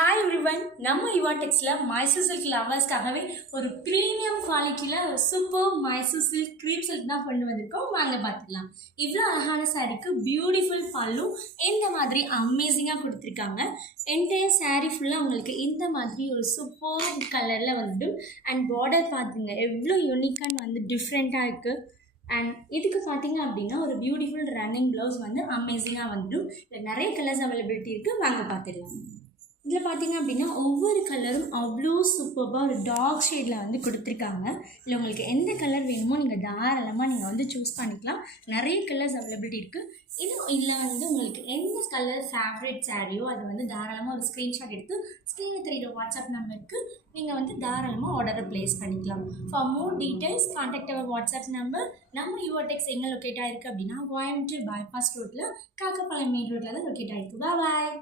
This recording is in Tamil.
ஹாய் எவ்ரிவன், நம்ம யுவாடெக்ஸில் மைசூர் சில்க் லவர்ஸ்க்காகவே ஒரு ப்ரீமியம் குவாலிட்டியில் super Mysore silk creep silk தான் கொண்டு வந்திருக்கோம். வாங்க பார்த்துக்கலாம். இவ்வளோ அழகான சாரீக்கு பியூட்டிஃபுல் பல்லு இந்த மாதிரி அமேசிங்காக கொடுத்துருக்காங்க. என்டையர் சாரீ ஃபுல்லாக உங்களுக்கு இந்த மாதிரி ஒரு சூப்பர் கலரில் வந்துடும். அண்ட் பார்டர் பார்த்துங்க எவ்வளோ யூனிக்காக வந்து டிஃப்ரெண்ட்டாக இருக்குது. அண்ட் இதுக்கு பார்த்தீங்க அப்படின்னா ஒரு பியூட்டிஃபுல் ரன்னிங் ப்ளவுஸ் வந்து அமேசிங்காக வந்துடும். இதில் நிறைய கலர்ஸ் அவைலபிலிட்டி இருக்குது. வாங்க பார்த்துடலாம். இதில் பார்த்தீங்க அப்படின்னா ஒவ்வொரு கலரும் அவ்வளோ சூப்பராக ஒரு டார்க் ஷேடில் வந்து கொடுத்துருக்காங்க. இல்லை உங்களுக்கு எந்த கலர் வேணுமோ நீங்கள் தாராளமாக நீங்கள் வந்து சூஸ் பண்ணிக்கலாம். நிறைய கலர்ஸ் அவைலபிலிட்டி இருக்குது. இதில் வந்து உங்களுக்கு எந்த கலர் ஃபேவரட் சாரியோ அதை வந்து தாராளமாக ஒரு ஸ்க்ரீன்ஷாட் எடுத்து ஸ்க்ரீனில் தெரியுற வாட்ஸ்அப் நம்பருக்கு நீங்கள் வந்து தாராளமாக ஆர்டரை ப்ளேஸ் பண்ணிக்கலாம். For more details contact our WhatsApp number. நம்ம யுவாடெக்ஸ் எங்கே லொக்கேட் ஆகிருக்கு அப்படின்னா கோயம்புத்தூர் பைபாஸ் ரோட்டில் காக்கப்பாளையம் மெயின் ரோட்டில் தான் லொக்கேட் ஆகிருக்கு. பாய்.